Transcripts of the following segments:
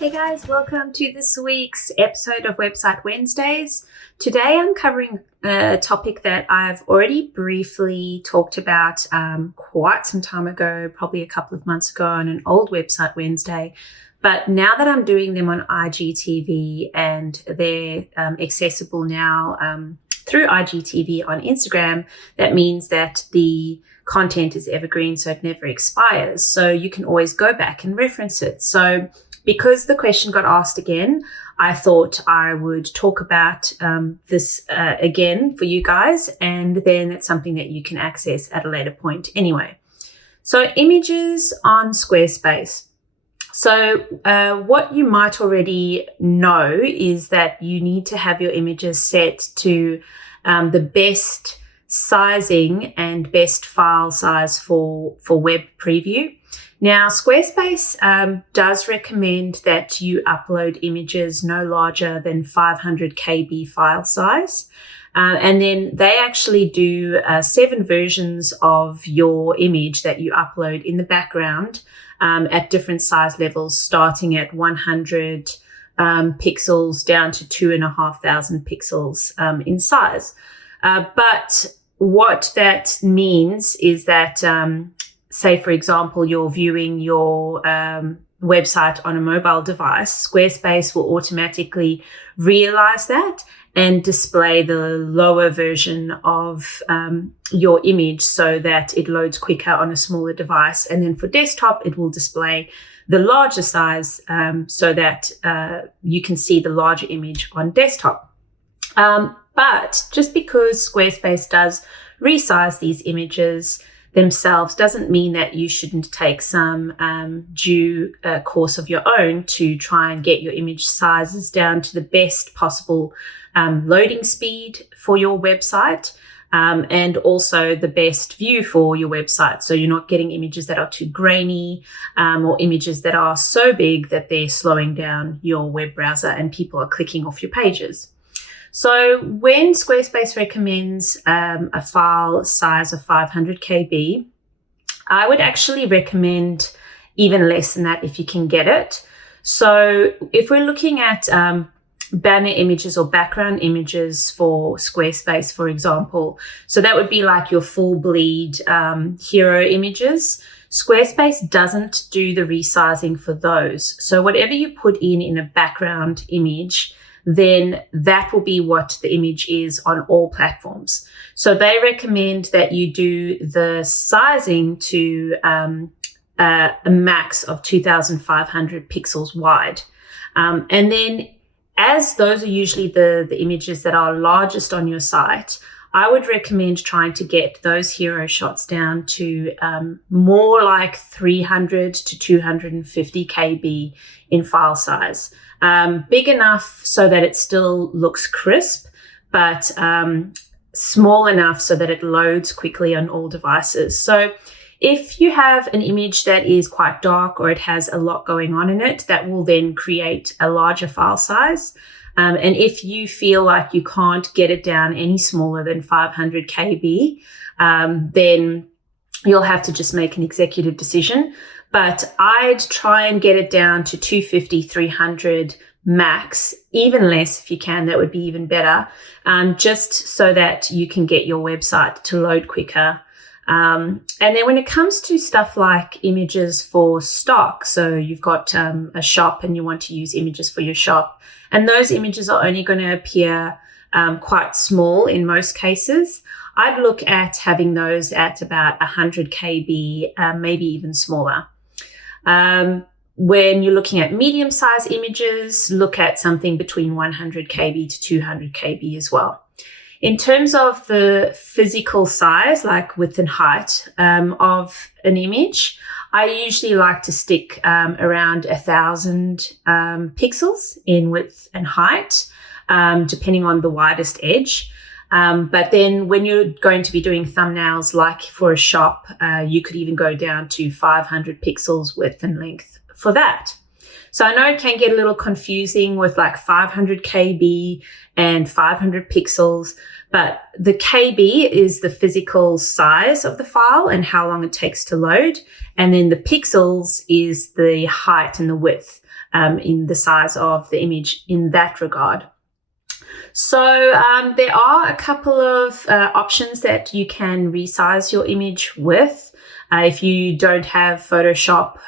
Hey guys, welcome to this week's episode of Website Wednesdays. Today I'm covering a topic that I've already briefly talked about quite some time ago, probably a couple of months ago on an old Website Wednesday. But now that I'm doing them on IGTV and they're accessible now through IGTV on Instagram, that means that the content is evergreen, so it never expires. So you can always go back and reference it. So because the question got asked again, I thought I would talk about this again for you guys, and then it's something that you can access at a later point anyway. So images on Squarespace. So what you might already know is that you need to have your images set to the best sizing and best file size for web preview. Now, Squarespace does recommend that you upload images no larger than 500 KB file size. And then they actually do 7 versions of your image that you upload in the background at different size levels, starting at 100 pixels down to 2,500 pixels in size. But what that means is that say, for example, you're viewing your website on a mobile device, Squarespace will automatically realize that and display the lower version of your image so that it loads quicker on a smaller device. And then for desktop, it will display the larger size so that you can see the larger image on desktop. But just because Squarespace does resize these images themselves doesn't mean that you shouldn't take some due course of your own to try and get your image sizes down to the best possible loading speed for your website and also the best view for your website. So you're not getting images that are too grainy or images that are so big that they're slowing down your web browser and people are clicking off your pages. So when Squarespace recommends a file size of 500 KB, I would actually recommend even less than that if you can get it. So if we're looking at banner images or background images for Squarespace, for example, so that would be like your full bleed hero images. Squarespace doesn't do the resizing for those. So whatever you put in a background image, then that will be what the image is on all platforms. So they recommend that you do the sizing to a max of 2,500 pixels wide. And then as those are usually the images that are largest on your site, I would recommend trying to get those hero shots down to more like 300 to 250 KB in file size. Big enough so that it still looks crisp, but small enough so that it loads quickly on all devices. So if you have an image that is quite dark or it has a lot going on in it, that will then create a larger file size. And if you feel like you can't get it down any smaller than 500 KB, then you'll have to just make an executive decision. But I'd try and get it down to 250, 300 max, even less if you can, that would be even better, just so that you can get your website to load quicker. And then when it comes to stuff like images for stock, so you've got a shop and you want to use images for your shop, and those images are only going to appear quite small in most cases, I'd look at having those at about 100 KB, maybe even smaller. When you're looking at medium-sized images, look at something between 100 KB to 200 KB as well. In terms of the physical size, like width and height of an image, I usually like to stick around 1,000 pixels in width and height, depending on the widest edge. But then when you're going to be doing thumbnails, like for a shop, you could even go down to 500 pixels width and length for that. So I know it can get a little confusing with like 500 KB and 500 pixels, but the KB is the physical size of the file and how long it takes to load. And then the pixels is the height and the width in the size of the image in that regard. So there are a couple of options that you can resize your image with. If you don't have Photoshop,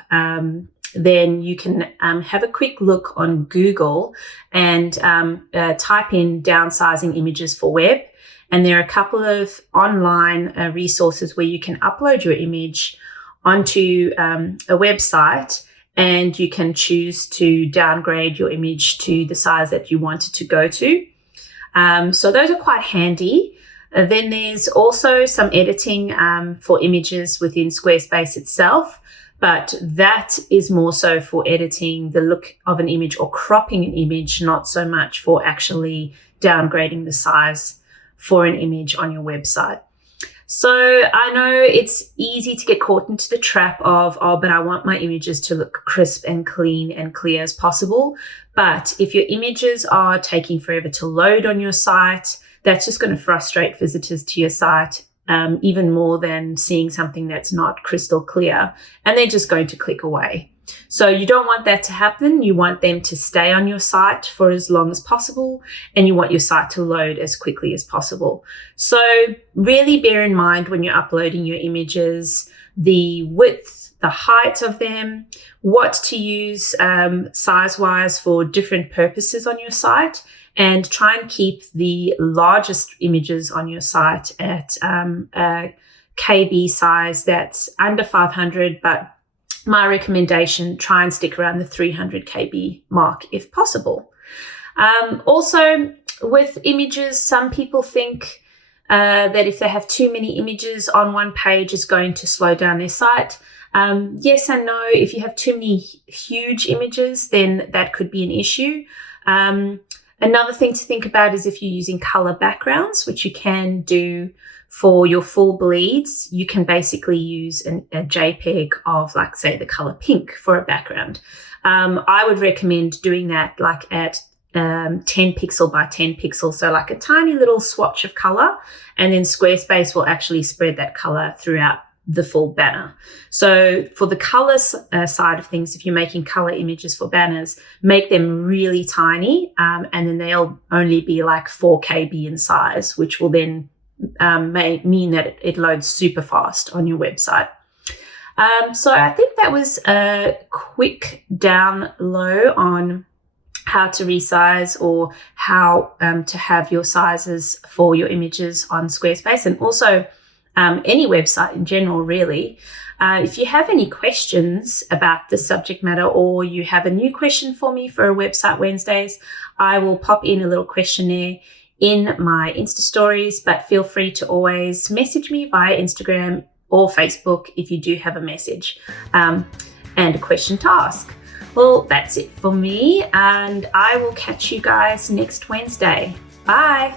then you can have a quick look on Google and type in downsizing images for web. And there are a couple of online resources where you can upload your image onto a website, and you can choose to downgrade your image to the size that you want it to go to. So those are quite handy. Then there's also some editing for images within Squarespace itself, but that is more so for editing the look of an image or cropping an image, not so much for actually downgrading the size for an image on your website. So I know it's easy to get caught into the trap of, oh, but I want my images to look crisp and clean and clear as possible. But if your images are taking forever to load on your site, that's just going to frustrate visitors to your site even more than seeing something that's not crystal clear, and they're just going to click away. So you don't want that to happen. You want them to stay on your site for as long as possible, and you want your site to load as quickly as possible. So really bear in mind when you're uploading your images, the width, the height of them, what to use size-wise for different purposes on your site, and try and keep the largest images on your site at a KB size that's under 500, but my recommendation, try and stick around the 300 KB mark if possible. Also, with images, some people think that if they have too many images on one page, it's going to slow down their site. Yes and no. If you have too many huge images, then that could be an issue. Another thing to think about is if you're using color backgrounds, which you can do for your full bleeds, you can basically use a JPEG of, like, say, the color pink for a background. I would recommend doing that like at 10 pixel by 10 pixel, so like a tiny little swatch of color, and then Squarespace will actually spread that color throughout the full banner. So for the color side of things, if you're making color images for banners, make them really tiny, and then they'll only be like 4 KB in size, which will then mean that it loads super fast on your website. So I think that was a quick down low on how to resize or how to have your sizes for your images on Squarespace, and also any website in general, really. If you have any questions about the subject matter, or you have a new question for me for a Website Wednesdays, I will pop in a little questionnaire in my Insta stories, but feel free to always message me via Instagram or Facebook if you do have a message and a question to ask. Well, that's it for me, and I will catch you guys next Wednesday. Bye.